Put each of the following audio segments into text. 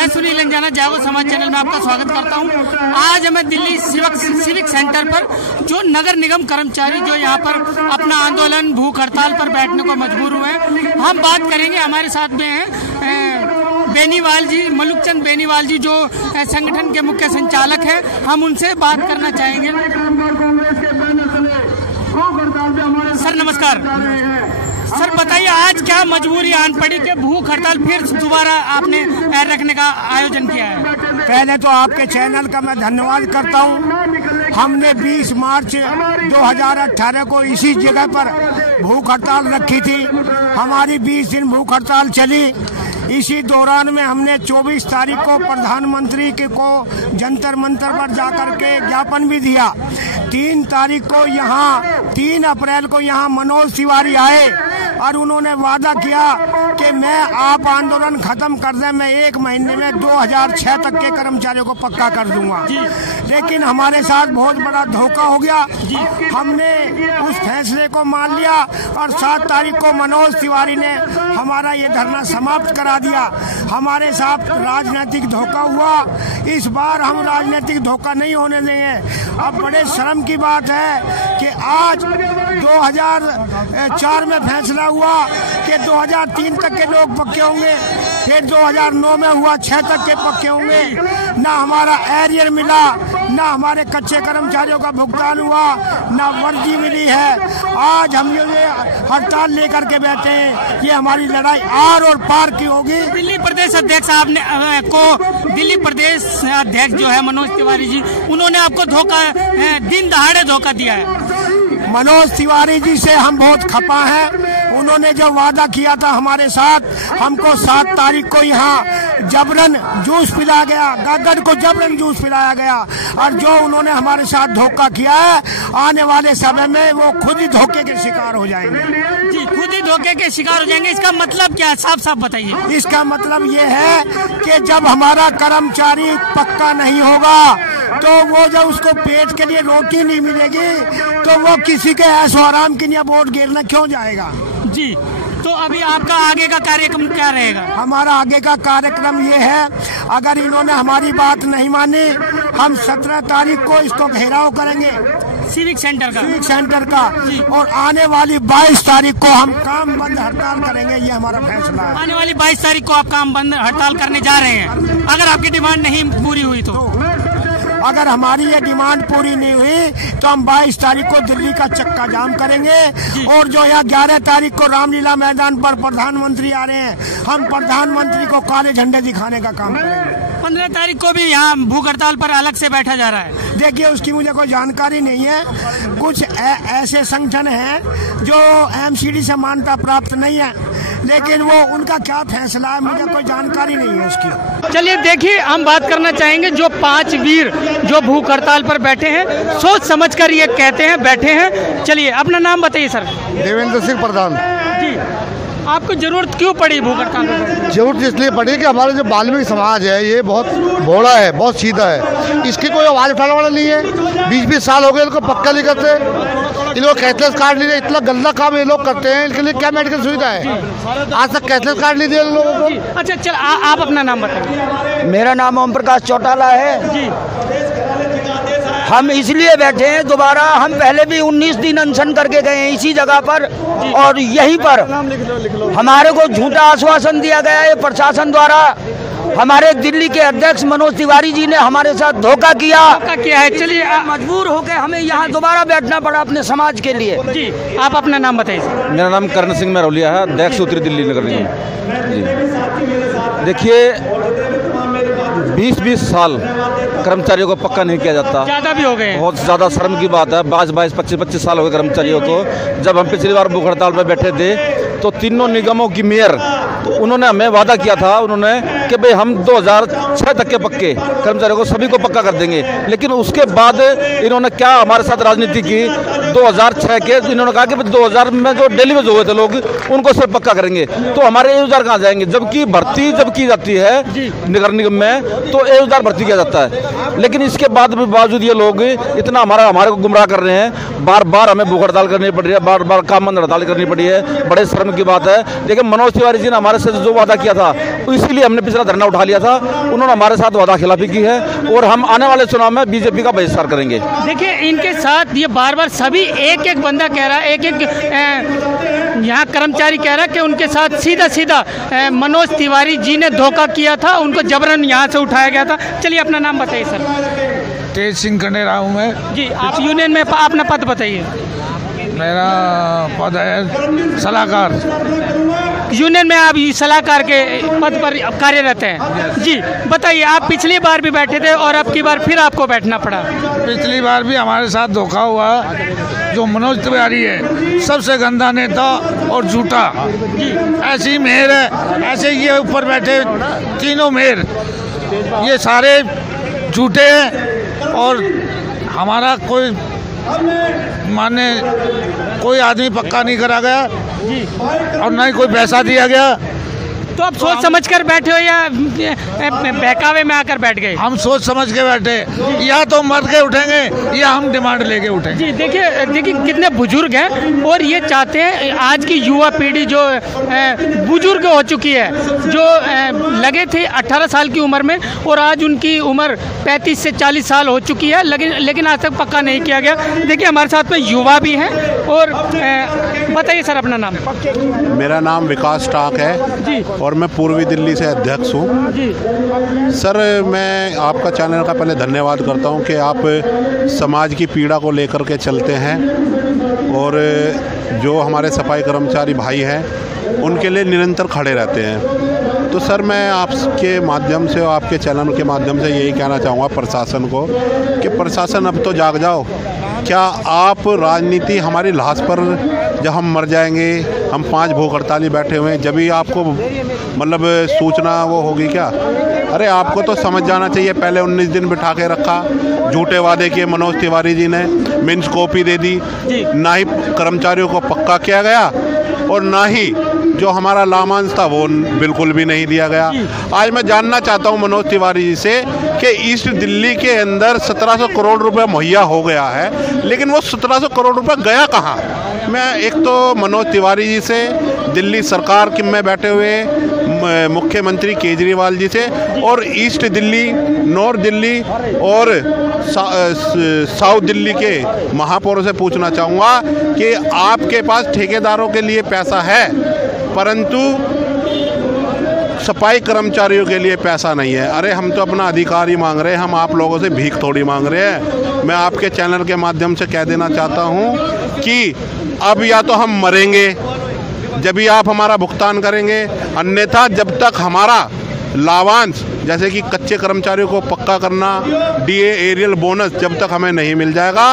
मैं सुनील अंजाना जागो समाज चैनल में आपका स्वागत करता हूं। आज हमें दिल्ली सिविक सेंटर पर जो नगर निगम कर्मचारी जो यहां पर अपना आंदोलन भूख हड़ताल पर बैठने को मजबूर हुए हैं, हम बात करेंगे। हमारे साथ में हैं बेनीवाल जी, मलुकचंद बेनीवाल जी, जो संगठन के मुख्य संचालक हैं। हम उनसे बात करना चाहेंगे। सर नमस्कार। सर बताइए, आज क्या मजबूरी आन पड़ी कि भूख हड़ताल फिर दोबारा आपने रखने का आयोजन किया है? पहले तो आपके चैनल का मैं धन्यवाद करता हूं। हमने 20 मार्च 2018 को इसी जगह पर भूख हड़ताल रखी थी। हमारी 20 दिन भूख हड़ताल चली। इसी दौरान में हमने 24 तारीख को प्रधानमंत्री को जंतर मंतर पर जाकर के ज्ञापन भी दिया। 3 तारीख को यहाँ 3 अप्रैल को यहाँ मनोज तिवारी आए और उन्होंने वादा किया कि मैं आप आंदोलन खत्म कर दें, मैं 1 महीने में 2006 तक के कर्मचारियों को पक्का कर दूंगा। लेकिन हमारे साथ बहुत बड़ा धोखा हो गया। हमने उस फैसले को मान लिया और 7 तारीख को मनोज तिवारी ने हमारा ये धरना समाप्त करा दिया। हमारे साथ राजनीतिक धोखा हुआ। इस बार हम राजनीतिक धोखा नहीं होने देंगे। अब बड़े शर्म की बात है कि आज 2004 में फैसला हुआ कि 2003 तक के लोग पक्के होंगे, फिर 2009 में हुआ 6 तक के पक्के होंगे। ना हमारा एरियर मिला, ना हमारे कच्चे कर्मचारियों का भुगतान हुआ, ना वर्दी मिली है। आज हम ये हड़ताल लेकर के बैठे हैं। ये हमारी लड़ाई आर और पार की होगी। दिल्ली प्रदेश अध्यक्ष साहब ने दिल्ली प्रदेश अध्यक्ष जो है मनोज तिवारी जी, उन्होंने आपको धोखा, दिन दहाड़े धोखा दिया है। मनोज तिवारी जी से हम बहुत खफा हैं। उन्होंने जो वादा किया था हमारे साथ, हमको 7 तारीख को यहाँ जबरन जूस पिलाया गया, गागड़ को जबरन जूस पिलाया गया। और जो उन्होंने हमारे साथ धोखा किया है, आने वाले समय में वो खुद ही धोखे के शिकार हो जाएंगे। जी, खुद ही धोखे के शिकार हो जाएंगे। इसका मतलब क्या है? साफ साफ बताइए। इसका मतलब ये है कि जब हमारा कर्मचारी पक्का नहीं होगा तो वो जब उसको पेट के लिए रोटी नहीं मिलेगी तो वो किसी के ऐशो आराम के लिए वोट गिरने क्यों जाएगा? जी, तो अभी आपका आगे का कार्यक्रम क्या रहेगा? हमारा आगे का कार्यक्रम ये है, अगर इन्होंने हमारी बात नहीं मानी, हम 17 तारीख को इसको घेराव करेंगे सिविक सेंटर का और आने वाली 22 तारीख को हम काम बंद हड़ताल करेंगे। ये हमारा फैसला है। आने वाली 22 तारीख को आप काम बंद हड़ताल करने जा रहे हैं। अगर आपकी डिमांड नहीं पूरी हुई तो अगर हमारी ये डिमांड पूरी नहीं हुई तो हम 22 तारीख को दिल्ली का चक्का जाम करेंगे। और जो यहाँ 11 तारीख को रामलीला मैदान पर प्रधानमंत्री आ रहे हैं, हम प्रधानमंत्री को काले झंडे दिखाने का काम करेंगे। 15 तारीख को भी यहाँ भूख हड़ताल पर अलग से बैठा जा रहा है। देखिए, उसकी मुझे कोई जानकारी नहीं है। कुछ ऐसे संगठन हैं जो MCD से मान्यता प्राप्त नहीं है, लेकिन वो उनका क्या फैसला है मुझे कोई जानकारी नहीं है उसकी। चलिए देखिए, हम बात करना चाहेंगे जो 5 वीर जो भूख हड़ताल पर बैठे हैं, सोच समझ कर ये कहते हैं बैठे हैं। चलिए अपना नाम बताइए सर। देवेंद्र सिंह प्रधान जी। आपको जरूरत क्यों पड़ी भूख हड़ताल पर? जरूरत इसलिए पड़ी कि हमारा जो वाल्मीकि समाज है ये बहुत भोला है, बहुत सीधा है। इसकी कोई आवाज़ उठाने वाला नहीं है। 20-20 साल हो गए इनको पक्का नहीं करते। इन लोग कैशलेस कार्ड नहीं दे, इतना गंदा काम ये लोग करते हैं। इनके लिए क्या मेडिकल सुविधा है? आज तक कैशलेस कार्ड नहीं दिया इन लोगों को। अच्छा चल, आप अपना नाम बताइए। मेरा नाम ओम प्रकाश चौटाला है जी। हम इसलिए बैठे हैं दोबारा, हम पहले भी 19 दिन अनशन करके गए हैं इसी जगह पर, और यहीं पर हमारे को झूठा आश्वासन दिया गया है प्रशासन द्वारा। हमारे दिल्ली के अध्यक्ष मनोज तिवारी जी ने हमारे साथ धोखा किया है। चलिए, मजबूर होकर हमें यहाँ दोबारा बैठना पड़ा अपने समाज के लिए। जी, आप अपना नाम बताइए। मेरा नाम करण सिंह महरौलिया है, अध्यक्ष उत्तरी दिल्ली नगर निगम। जी, देखिए 20-20 साल कर्मचारियों को पक्का नहीं किया जाता। ज़्यादा भी हो गए, बहुत ज़्यादा शर्म की बात है। 22, 25 साल हो गए कर्मचारियों को। जब हम पिछली बार भूख हड़ताल पर बैठे थे तो तीनों निगमों की मेयर, उन्होंने हमें वादा किया था उन्होंने कि भाई हम 2006 तक के पक्के कर्मचारियों को सभी को पक्का कर देंगे। लेकिन उसके बाद इन्होंने क्या हमारे साथ राजनीति की, 2006 के इन्होंने कहा कि 2000 में जो दिल्ली में जो हुए थे लोग उनको सिर्फ पक्का करेंगे, तो हमारे एवजार कहाँ जाएंगे? जबकि भर्ती जब की जाती है नगर निगम में तो एवजार भर्ती किया जाता है। लेकिन इसके बाद भी बावजूद ये लोग इतना हमारे को गुमराह कर रहे हैं। बार बार हमें भूख हड़ताल करनी पड़ रही है, बार बार काम बंद हड़ताल करनी पड़ी है। बड़े शर्म मालूम की बात है। देखिए मनोज तिवारी जी ने हमारे से जो वादा किया था, इसीलिए हमने पिछला धरना उठा लिया था। उन्होंने हमारे साथ वादा खिलाफी की है और हम आने वाले चुनाव में बीजेपी का बहिष्कार करेंगे। देखिए इनके साथ ये बार बार सभी एक एक बंदा कह रहा है, एक यहाँ कर्मचारी कह रहा है कि उनके साथ सीधा सीधा मनोज तिवारी जी ने धोखा किया था, उनको जबरन यहाँ से उठाया गया था। चलिए अपना नाम बताइए सर। तेज सिंह कनेरा हूँ मैं जी। आप यूनियन में अपना पद बताइए। मेरा पद है सलाहकार। यूनियन में आप सलाहकार के पद पर कार्यरत हैं जी। बताइए, आप पिछली बार भी बैठे थे और अब की बार फिर आपको बैठना पड़ा। पिछली बार भी हमारे साथ धोखा हुआ। जो मनोज तिवारी है सबसे गंदा नेता और झूठा, ऐसी मेयर है, ऐसे ये ऊपर बैठे तीनों मेयर ये सारे झूठे हैं और हमारा कोई माने कोई आदमी पक्का नहीं करा गया और ना ही कोई पैसा दिया गया। तो आप सोच समझ कर बैठे हो या बहकावे में आकर बैठ गए? हम सोच समझ के बैठे, या तो मर के उठेंगे या हम डिमांड लेके उठेंगे। जी देखिए कितने बुजुर्ग हैं और ये चाहते हैं आज की युवा पीढ़ी जो बुजुर्ग हो चुकी है, जो लगे थे 18 साल की उम्र में और आज उनकी उम्र 35 से 40 साल हो चुकी है, लेकिन आज तक पक्का नहीं किया गया। देखिए हमारे साथ में युवा भी हैं और बताइए सर अपना नाम। मेरा नाम विकास टाक है जी और मैं पूर्वी दिल्ली से अध्यक्ष हूँ जी। सर मैं आपका चैनल का पहले धन्यवाद करता हूँ कि आप समाज की पीड़ा को लेकर के चलते हैं और जो हमारे सफाई कर्मचारी भाई हैं उनके लिए निरंतर खड़े रहते हैं। तो सर मैं आपके माध्यम से और आपके चैनल के माध्यम से यही कहना चाहूँगा प्रशासन को कि प्रशासन अब तो जाग जाओ। क्या आप राजनीति हमारी लाश पर, जब हम मर जाएंगे, हम 5 भूख हड़ताली बैठे हुए हैं, जब भी आपको मतलब सूचना वो होगी क्या? अरे आपको तो समझ जाना चाहिए। पहले 19 दिन बिठा के रखा, झूठे वादे किए मनोज तिवारी जी ने, मीन्स कॉपी दे दी, ना ही कर्मचारियों को पक्का किया गया और ना ही जो हमारा लाभांश था वो बिल्कुल भी नहीं दिया गया। आज मैं जानना चाहता हूं मनोज तिवारी जी से कि ईस्ट दिल्ली के अंदर 1700 करोड़ रुपए मुहैया हो गया है, लेकिन वो 1700 करोड़ रुपए गया कहाँ? मैं एक तो मनोज तिवारी जी से, दिल्ली सरकार के में बैठे हुए मुख्यमंत्री केजरीवाल जी से और ईस्ट दिल्ली, नॉर्थ दिल्ली और साउथ दिल्ली के महापौरों से पूछना चाहूँगा कि आपके पास ठेकेदारों के लिए पैसा है परंतु सफाई कर्मचारियों के लिए पैसा नहीं है। अरे हम तो अपना अधिकार ही मांग रहे हैं, हम आप लोगों से भीख थोड़ी मांग रहे हैं। मैं आपके चैनल के माध्यम से कह देना चाहता हूं कि अब या तो हम मरेंगे जब भी आप हमारा भुगतान करेंगे, अन्यथा जब तक हमारा लाभांश जैसे कि कच्चे कर्मचारियों को पक्का करना, डीए, एरियल बोनस जब तक हमें नहीं मिल जाएगा,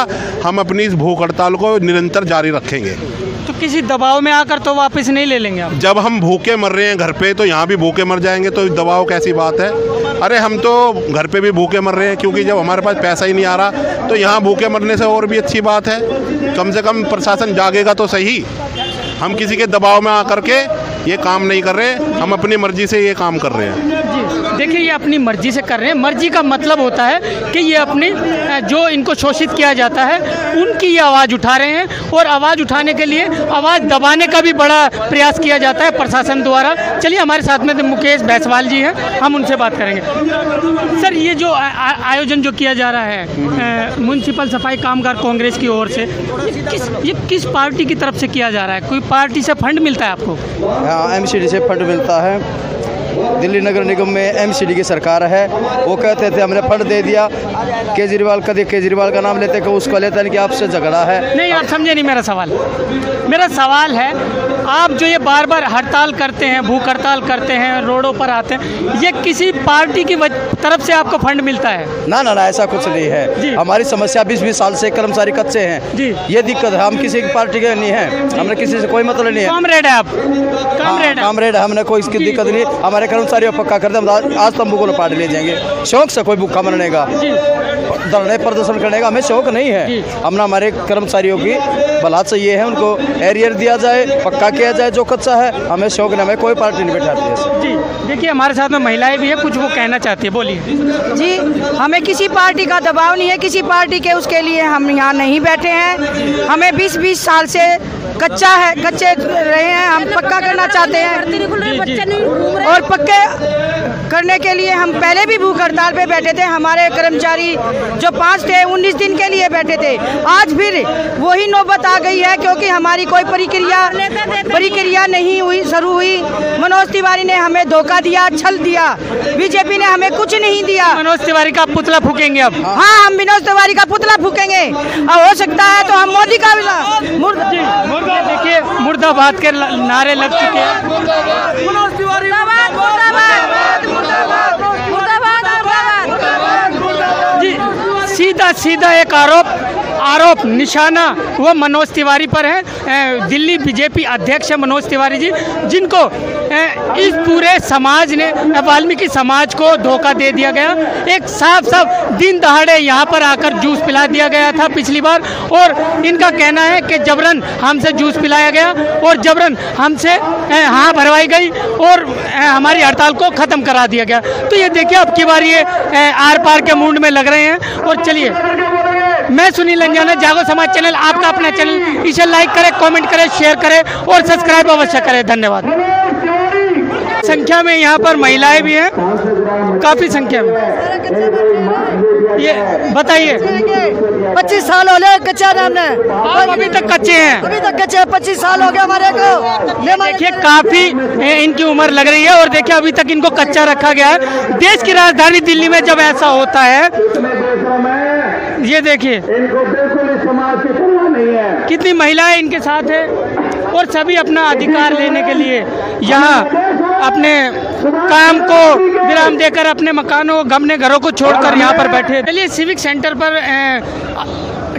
हम अपनी इस भूख हड़ताल को निरंतर जारी रखेंगे। तो किसी दबाव में आकर तो वापस नहीं ले लेंगे आप? जब हम भूखे मर रहे हैं घर पे तो यहाँ भी भूखे मर जाएंगे, तो दबाव कैसी बात है? अरे हम तो घर पे भी भूखे मर रहे हैं क्योंकि जब हमारे पास पैसा ही नहीं आ रहा, तो यहाँ भूखे मरने से और भी अच्छी बात है। कम से कम प्रशासन जागेगा तो सही। हम किसी के दबाव में आकर के ये काम नहीं कर रहे, हम अपनी मर्जी से ये काम कर रहे हैं। जी देखिए, ये अपनी मर्जी से कर रहे हैं। मर्जी का मतलब होता है कि ये अपनी जो इनको शोषित किया जाता है उनकी ये आवाज़ उठा रहे हैं और आवाज़ उठाने के लिए आवाज़ दबाने का भी बड़ा प्रयास किया जाता है प्रशासन द्वारा। चलिए हमारे साथ में मुकेश बैसवाल जी हैं, हम उनसे बात करेंगे। सर ये जो आयोजन जो किया जा रहा है म्युनिसिपल सफाई कामगार कांग्रेस की ओर से, ये किस पार्टी की तरफ से किया जा रहा है? कोई पार्टी से फंड मिलता है आपको? एमसीडी से फंड मिलता है। दिल्ली नगर निगम में एमसीडी की सरकार है। वो कहते थे हमने फंड दे दिया। केजरीवाल कभी केजरीवाल का नाम लेते कि उसको लेते हैं कि आपसे झगड़ा है। नहीं, आप समझे नहीं मेरा सवाल। मेरा सवाल है, आप जो ये बार बार हड़ताल करते हैं, भूख हड़ताल करते हैं, रोडों पर आते हैं, ये किसी पार्टी की तरफ से आपको फंड मिलता है? ना ना ना, ऐसा कुछ नहीं है। हमारी समस्या 20-20 साल से कर्मचारी कच्चे हैं जी। ये दिक्कत है, हम किसी की पार्टी के नहीं है, हमने किसी से कोई मतलब नहीं है। कॉमरेड है आप? कॉमरेड है, हमने कोई इसकी दिक्कत नहीं। हमारे कर्मचारियों पक्का कर दे, आज तंबू को पार्टी ले जाएंगे। शौक से कोई भूखा मरने का, धरने प्रदर्शन करने का हमें शौक नहीं है। हमने हमारे कर्मचारियों की भला चाहिए है, उनको एरियर दिया जाए, पक्का किया जाए जो कच्चा है। हमें शौक नहीं, हमें कोई पार्टी नहीं बैठाती है जी। देखिए हमारे साथ में महिलाएं भी है, कुछ वो कहना चाहती है, बोलिए जी। हमें किसी पार्टी का दबाव नहीं है, किसी पार्टी के उसके लिए हम यहाँ नहीं बैठे हैं। हमें 20-20 साल से कच्चा है, कच्चे रहे हैं, हम पक्का करना चाहते हैं। और पक्के करने के लिए हम पहले भी भूख हड़ताल पे बैठे थे। हमारे कर्मचारी जो 5 थे 19 दिन के लिए बैठे थे। आज फिर वही नौबत आ गई है, क्योंकि हमारी कोई प्रक्रिया नहीं हुई, शुरू हुई। मनोज तिवारी ने हमें धोखा दिया, छल दिया। बीजेपी ने हमें कुछ नहीं दिया। मनोज तिवारी का पुतला फूकेंगे अब? हाँ, हम मनोज तिवारी का पुतला फूकेंगे और हो सकता है तो हम मोदी का देखिए मुर्दाबाद के नारे लग चुके हैं। जी, सीधा एक आरोप निशाना वो मनोज तिवारी पर है। दिल्ली बीजेपी अध्यक्ष मनोज तिवारी जी, जिनको इस पूरे समाज ने, वाल्मीकि समाज को धोखा दे दिया गया। एक साफ दिन दहाड़े यहाँ पर आकर जूस पिला दिया गया था पिछली बार, और इनका कहना है कि जबरन हमसे जूस पिलाया गया और जबरन हमसे हाँ भरवाई गई और हमारी हड़ताल को ख़त्म करा दिया गया। तो ये देखिए अब की बार ये आर पार के मूड में लग रहे हैं। और चलिए, मैं सुनील अंजाना, जागो समाज चैनल आपका अपना चैनल, इसे लाइक करें, कमेंट करें, शेयर करें और सब्सक्राइब अवश्य करें। धन्यवाद। संख्या में यहाँ पर महिलाएं भी हैं, काफी संख्या में। ये बताइए, 25 साल हो गए कच्चा हमने, अभी तक कच्चे हैं? अभी तक कच्चे 25 साल हो गए हमारे को। देखिए काफी इनकी उम्र लग रही है और देखिए अभी तक इनको कच्चा रखा गया है। देश की राजधानी दिल्ली में जब ऐसा होता है, ये देखिए कितनी महिलाएं इनके साथ है और सभी अपना अधिकार लेने के लिए यहाँ अपने काम को विराम देकर अपने मकानों, अपने घरों को छोड़कर यहाँ पर बैठे। चलिए, सिविक सेंटर पर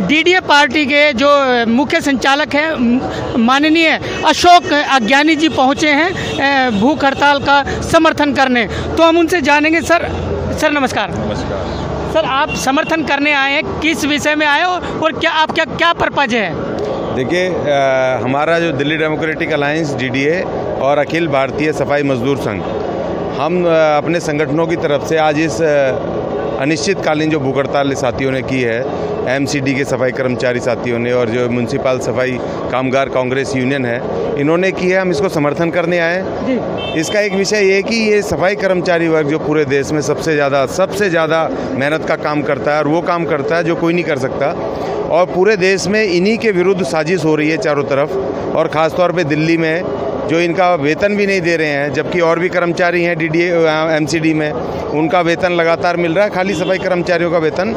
डीडीए पार्टी के जो मुख्य संचालक हैं माननीय अशोक अज्ञानी जी पहुँचे हैं भूख हड़ताल का समर्थन करने। तो हम उनसे जानेंगे। सर नमस्कार। सर, आप समर्थन करने आए हैं, किस विषय में आए और क्या आपका क्या पर्पज है? देखिए, हमारा जो दिल्ली डेमोक्रेटिक अलायंस डीडीए और अखिल भारतीय सफाई मजदूर संघ, हम अपने संगठनों की तरफ से आज इस अनिश्चितकालीन जो भूख हड़ताल साथियों ने की है, एमसीडी के सफाई कर्मचारी साथियों ने और जो म्यूनसिपल सफाई कामगार कांग्रेस यूनियन है, इन्होंने की है, हम इसको समर्थन करने आए हैं। इसका एक विषय ये कि ये सफाई कर्मचारी वर्ग जो पूरे देश में सबसे ज़्यादा मेहनत का काम करता है और वो काम करता है जो कोई नहीं कर सकता, और पूरे देश में इन्हीं के विरुद्ध साजिश हो रही है चारों तरफ। और ख़ास तौर पे दिल्ली में जो इनका वेतन भी नहीं दे रहे हैं, जबकि और भी कर्मचारी हैं डीडीए एमसीडी में, उनका वेतन लगातार मिल रहा है, खाली सफाई कर्मचारियों का वेतन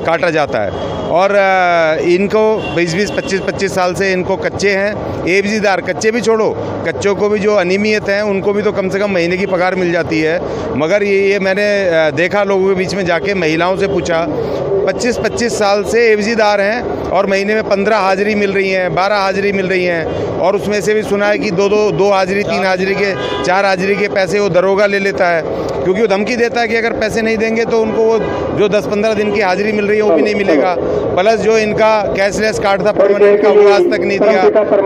काटा जाता है। और इनको 20-20, 25-25 साल से इनको कच्चे हैं, एवजीदार, कच्चे भी छोड़ो, कच्चों को भी जो अनियमित हैं उनको भी तो कम से कम महीने की पगार मिल जाती है। मगर ये मैंने देखा, लोगों के बीच में जाके महिलाओं से पूछा, 25-25 साल से एवजीदार हैं और महीने में 15 हाजिरी मिल रही हैं, 12 हाजिरी मिल रही हैं, और उसमें से भी सुना है कि दो हाजिरी, 3 हाजिरी के, 4 हाजिरी के पैसे वो दरोगा ले लेता है, क्योंकि वो धमकी देता है कि अगर पैसे नहीं देंगे तो उनको वो जो 10-15 दिन की हाजिरी मिल रही है वो भी नहीं मिलेगा। प्लस जो इनका कैशलेस कार्ड था परमानेंट का, वो आज तक नहीं दिया,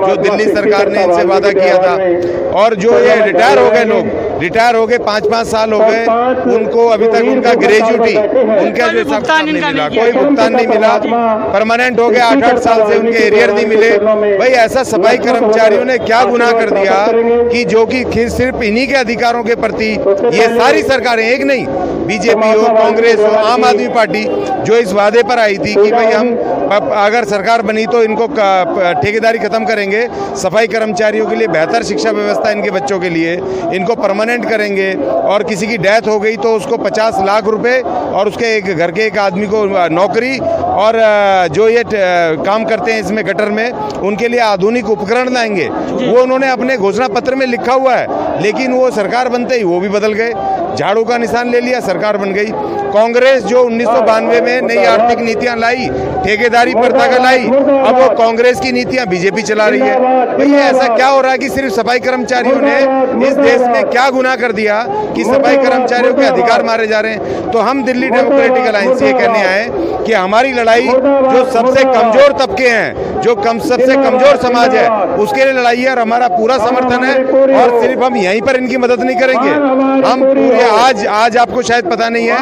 जो दिल्ली सरकार ने इनसे वादा किया था। और जो ये रिटायर हो गए लोग, रिटायर हो गए 5-5 साल हो गए, उनको अभी तक उनका ग्रेजुटी, उनका जो भुगतान नहीं मिला, कोई भुगतान नहीं मिला, परमानेंट हो गया, 8-8 साल से उनके एरियर नहीं मिले। भाई ऐसा सफाई कर्मचारियों ने क्या गुनाह कर दिया कि जो कि सिर्फ इन्हीं के अधिकारों के प्रति ये सारी सरकारें, एक नहीं, बीजेपी हो, कांग्रेस हो, आम आदमी पार्टी, जो इस वादे पर आई थी कि भाई हम अगर सरकार बनी तो इनको ठेकेदारी खत्म करेंगे, सफाई कर्मचारियों के लिए बेहतर शिक्षा व्यवस्था, इनके बच्चों के लिए इनको परमानेंट करेंगे, और किसी की डेथ हो गई तो उसको 50 लाख रुपए और उसके एक घर के एक आदमी को नौकरी, और जो ये काम करते हैं इसमें गटर में, उनके लिए आधुनिक उपकरण लाएंगे। वो उन्होंने अपने घोषणा पत्र में लिखा हुआ है, लेकिन वो सरकार बनते ही वो भी बदल गए, झाड़ू का निशान ले लिया, सरकार बन गई। कांग्रेस जो 1992 में नई आर्थिक नीतियां लाई, ठेकेदारी प्रथा का लाई, अब वो कांग्रेस की नीतियां बीजेपी चला रही है। भैया ऐसा क्या हो रहा है कि सिर्फ सफाई कर्मचारियों ने इस देश में क्या गुनाह कर दिया कि सफाई कर्मचारियों के अधिकार मारे जा रहे हैं? तो हम दिल्ली डेमोक्रेटिक अलायंस ये कहने आए कि हमारी लड़ाई जो सबसे कमजोर तबके हैं, जो सबसे कमजोर समाज है, उसके लिए लड़ाई है और हमारा पूरा समर्थन है। और सिर्फ हम यहीं पर इनकी मदद नहीं करेंगे, हम पूरे आज आपको शायद पता नहीं है,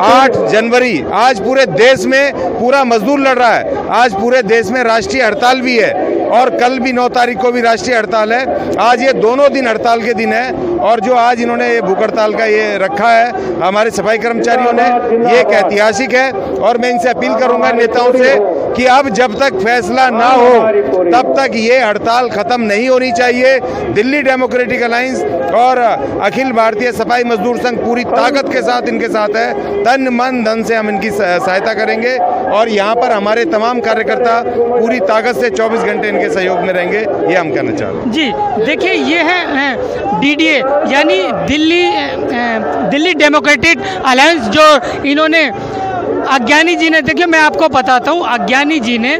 8 जनवरी आज पूरे देश में पूरा मजदूर लड़ रहा है, आज पूरे देश में राष्ट्रीय हड़ताल भी है। और कल भी 9 तारीख को भी राष्ट्रीय हड़ताल है। आज ये दोनों दिन हड़ताल के दिन है और जो आज इन्होंने ये भूख हड़ताल का ये रखा है हमारे सफाई कर्मचारियों ने, ये एक ऐतिहासिक है। और मैं इनसे अपील करूंगा नेताओं से कि अब जब तक फैसला ना हो तब तक ये हड़ताल खत्म नहीं होनी चाहिए। दिल्ली डेमोक्रेटिक अलायंस और अखिल भारतीय सफाई मजदूर संघ पूरी ताकत के साथ इनके साथ है। तन मन धन से हम इनकी सहायता करेंगे और यहाँ पर हमारे तमाम कार्यकर्ता पूरी ताकत से 24 घंटे इनके सहयोग में रहेंगे, ये हम कहना चाहते हैं। जी देखिए, ये है डीडीए यानी दिल्ली डेमोक्रेटिक अलायंस, जो इन्होंने अज्ञानी जी ने, देखिए मैं आपको बताता हूँ, अज्ञानी जी ने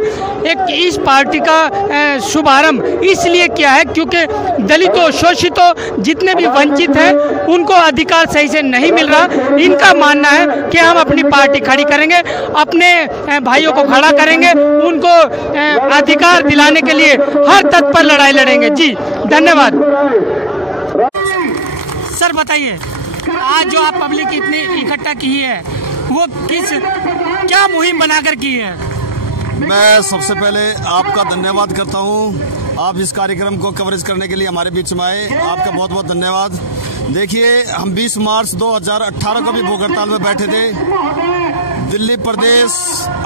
एक इस पार्टी का शुभारंभ इसलिए किया है क्योंकि दलितों, शोषितों, जितने भी वंचित हैं उनको अधिकार सही से नहीं मिल रहा। इनका मानना है कि हम अपनी पार्टी खड़ी करेंगे, अपने भाइयों को खड़ा करेंगे, उनको अधिकार दिलाने के लिए हर तत्पर लड़ाई लड़ेंगे। जी धन्यवाद। सर बताइए, आज जो आप पब्लिक इतनी इकट्ठा की है वो क्या मुहिम बनाकर की है? मैं सबसे पहले आपका धन्यवाद करता हूं। आप इस कार्यक्रम को कवरेज करने के लिए हमारे बीच में आए, आपका बहुत बहुत धन्यवाद। देखिए, हम 20 मार्च 2018 को भी भूख हड़ताल में बैठे थे। दिल्ली प्रदेश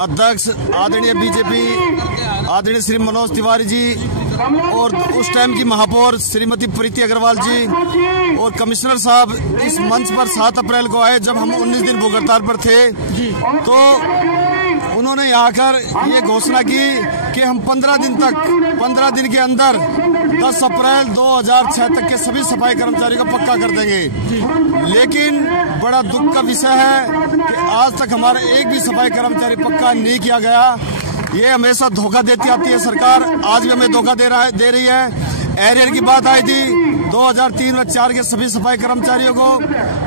अध्यक्ष आदरणीय बीजेपी आदरणीय श्री मनोज तिवारी जी और उस टाइम की महापौर श्रीमती प्रीति अग्रवाल जी और कमिश्नर साहब इस मंच पर 7 अप्रैल को आए। जब हम 19 दिन भूख हड़ताल पर थे तो उन्होंने यहाँ आकर ये घोषणा की कि हम 15 दिन के अंदर 10 अप्रैल 2006 तक के सभी सफाई कर्मचारियों को पक्का कर देंगे। लेकिन बड़ा दुख का विषय है कि आज तक हमारा एक भी सफाई कर्मचारी पक्का नहीं किया गया। ये हमेशा धोखा देती आती है सरकार, आज भी हमें धोखा दे रही है। एरियर की बात आई थी 2003 व 4 के सभी सफाई कर्मचारियों को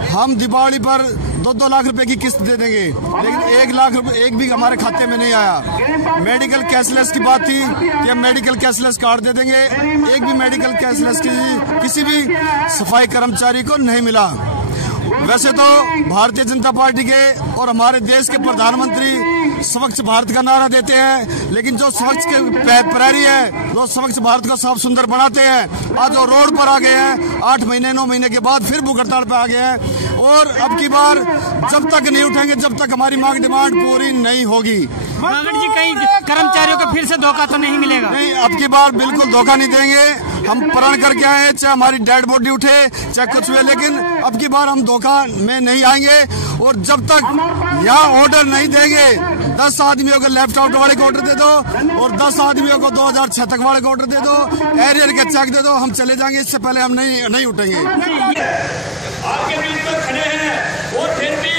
हम दीपावली पर 2-2 लाख रुपए की किस्त दे देंगे, लेकिन 1 लाख रुपए एक भी हमारे खाते में नहीं आया। मेडिकल कैशलेस की बात थी कि हम मेडिकल कैशलेस कार्ड दे देंगे, एक भी मेडिकल कैशलेस किसी भी सफाई कर्मचारी को नहीं मिला। वैसे तो भारतीय जनता पार्टी के और हमारे देश के प्रधानमंत्री स्वच्छ भारत का नारा देते हैं, लेकिन जो स्वच्छ के प्रहरी है, जो स्वच्छ भारत को साफ सुंदर बनाते हैं, आज वो रोड पर आ गए हैं। 8 महीने 9 महीने के बाद फिर भूख हड़ताल पे आ गए हैं और अब की बार जब तक नहीं उठेंगे, जब तक हमारी मांग डिमांड पूरी नहीं होगी। जी कहीं कर्मचारियों को फिर से धोखा तो नहीं मिलेगा? नहीं, अब की बार बिल्कुल धोखा नहीं देंगे। हम प्रण करके आए, चाहे हमारी डेड बॉडी उठे चाहे कुछ हुए, लेकिन अब की बार हम धोखा में नहीं आएंगे। और जब तक यहाँ ऑर्डर नहीं देंगे, 10 आदमियों को लेफ्ट आउट वाले को ऑर्डर दे दो और 10 आदमियों को 2006 तक वाले को ऑर्डर दे दो, एरियर के चेक दे दो, हम चले जाएंगे। इससे पहले हम नहीं उठेंगे। आपके बीच में खड़े हैं और फिर भी